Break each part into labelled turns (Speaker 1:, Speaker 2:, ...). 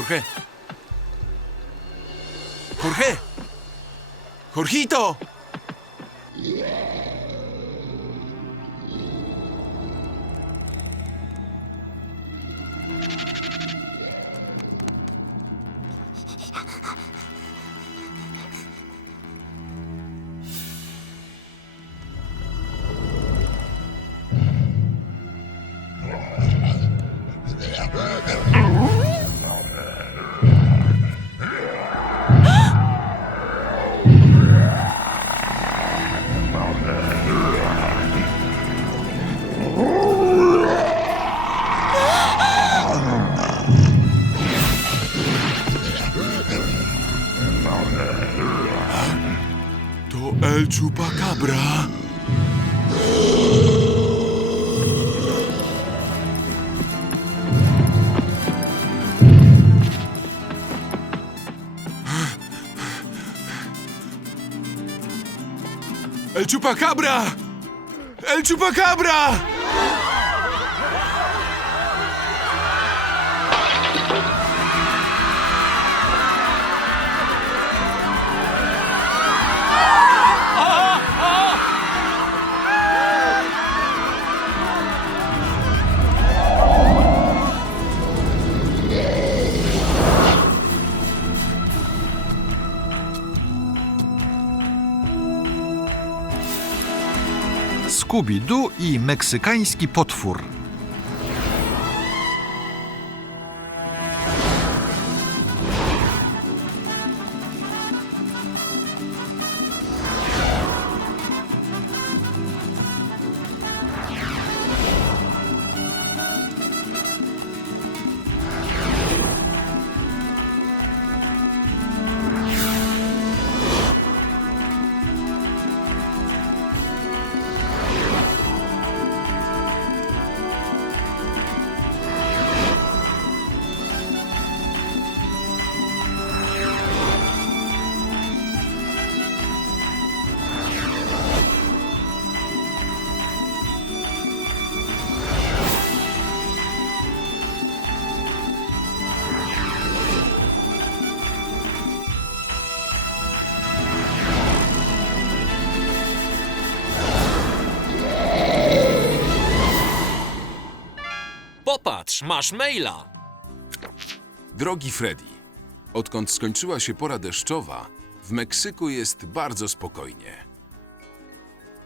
Speaker 1: Jorge. Jorge. Jorgito. To El Chupacabra. El Chupacabra! El Chupacabra!
Speaker 2: Scooby-Doo i meksykański potwór.
Speaker 3: Masz maila.
Speaker 1: Drogi Freddy, odkąd skończyła się pora deszczowa, w Meksyku jest bardzo spokojnie.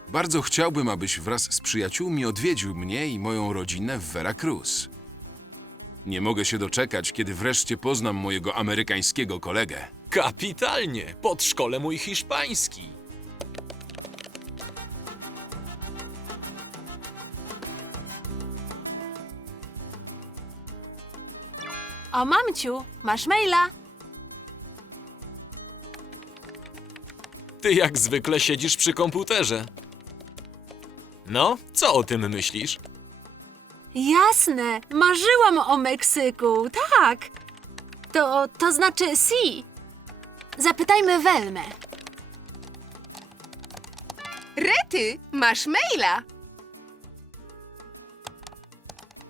Speaker 1: Bardzo chciałbym, abyś wraz z przyjaciółmi odwiedził mnie i moją rodzinę w Veracruz. Nie mogę się doczekać, kiedy wreszcie poznam mojego amerykańskiego kolegę.
Speaker 3: Kapitalnie, podszkole mój hiszpański.
Speaker 4: O, mamciu, masz maila?
Speaker 3: Ty jak zwykle siedzisz przy komputerze. No, co o tym myślisz?
Speaker 4: Jasne, marzyłam o Meksyku, tak. To, to znaczy si. Zapytajmy Welmę.
Speaker 5: Rety, masz maila.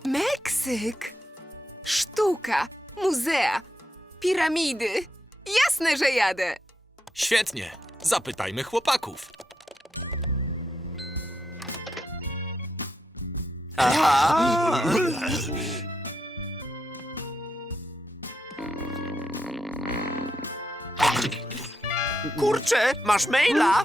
Speaker 5: Meksyk. Sztuka, muzea, piramidy. Jasne, że jadę.
Speaker 3: Świetnie, zapytajmy chłopaków.
Speaker 6: Kurczę, masz maila?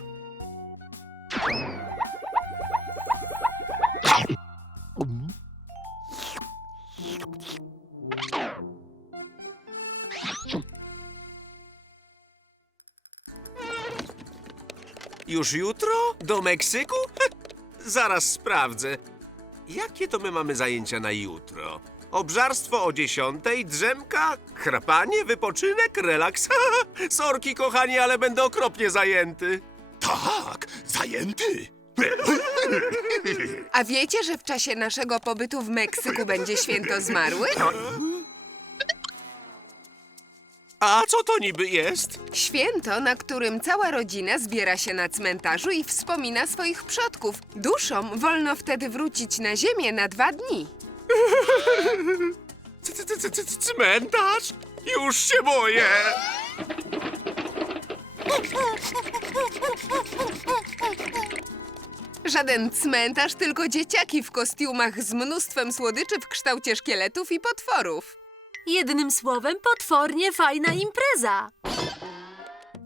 Speaker 6: Już jutro? Do Meksyku? Zaraz sprawdzę. Jakie to my mamy zajęcia na jutro? Obżarstwo o dziesiątej, drzemka, chrapanie, wypoczynek, relaks. Sorki, kochani, ale będę okropnie zajęty.
Speaker 7: Tak, zajęty.
Speaker 5: A wiecie, że w czasie naszego pobytu w Meksyku będzie święto zmarłych?
Speaker 6: A co to niby jest?
Speaker 5: Święto, na którym cała rodzina zbiera się na cmentarzu i wspomina swoich przodków. Duszom wolno wtedy wrócić na ziemię na dwa dni.
Speaker 6: C- c- c- c- Cmentarz? Już się boję.
Speaker 5: Żaden cmentarz, tylko dzieciaki w kostiumach z mnóstwem słodyczy w kształcie szkieletów i potworów.
Speaker 4: Jednym słowem, potwornie fajna impreza.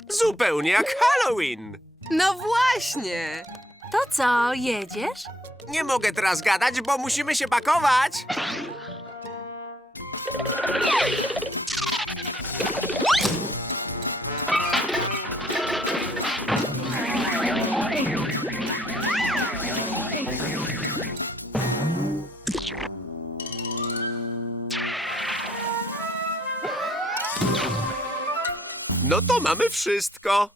Speaker 6: Zupełnie jak Halloween.
Speaker 5: No właśnie!
Speaker 4: To co, jedziesz?
Speaker 6: Nie mogę teraz gadać, bo musimy się pakować. No to mamy wszystko.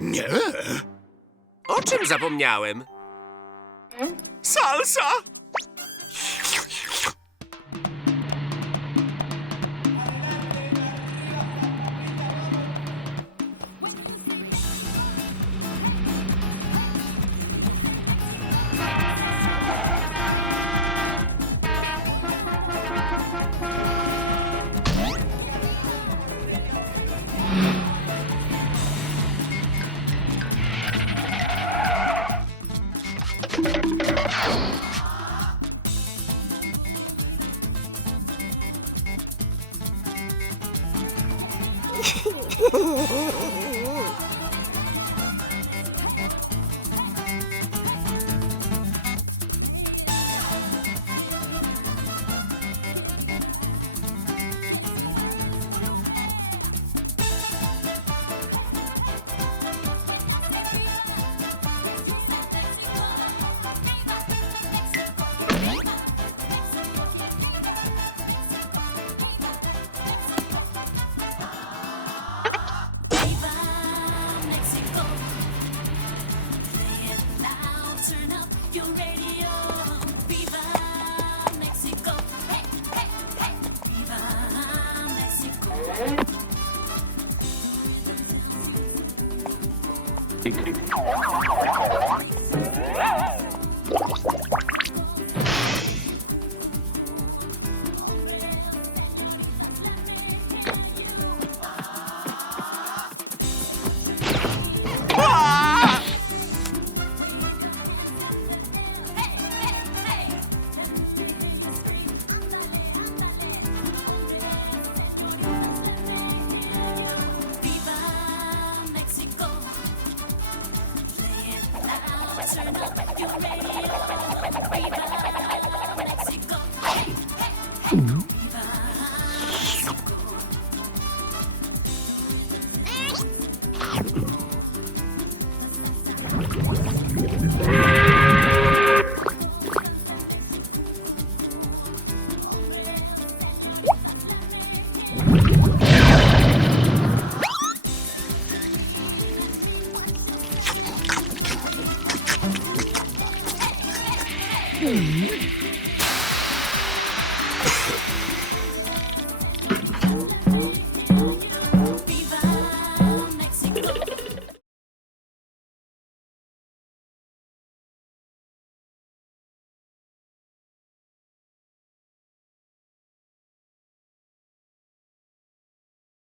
Speaker 7: Nie.
Speaker 6: O czym zapomniałem? Salsa!
Speaker 8: Ooh. Thank you. Turn up your radio. Viva